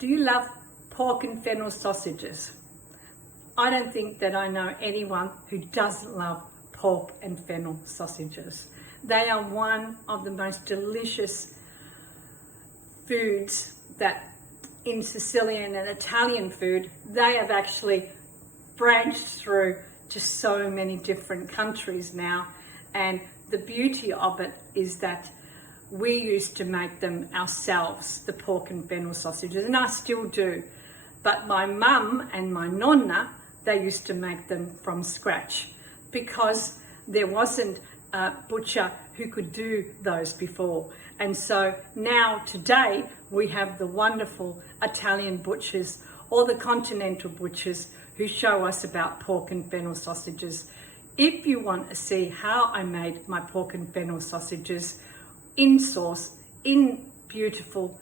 Do you love pork and fennel sausages? I don't think that I know anyone who doesn't love pork and fennel sausages. They are one of the most delicious foods that in Sicilian and Italian food, they have actually branched through to so many different countries now. And the beauty of it is that we used to make them ourselves, the pork and fennel sausages, and I still do. But my mum and my nonna, they used to make them from scratch because there wasn't a butcher who could do those before. And so now today we have the wonderful Italian butchers or the continental butchers who show us about pork and fennel sausages. If you want to see how I made my pork and fennel sausages in sauce, in beautiful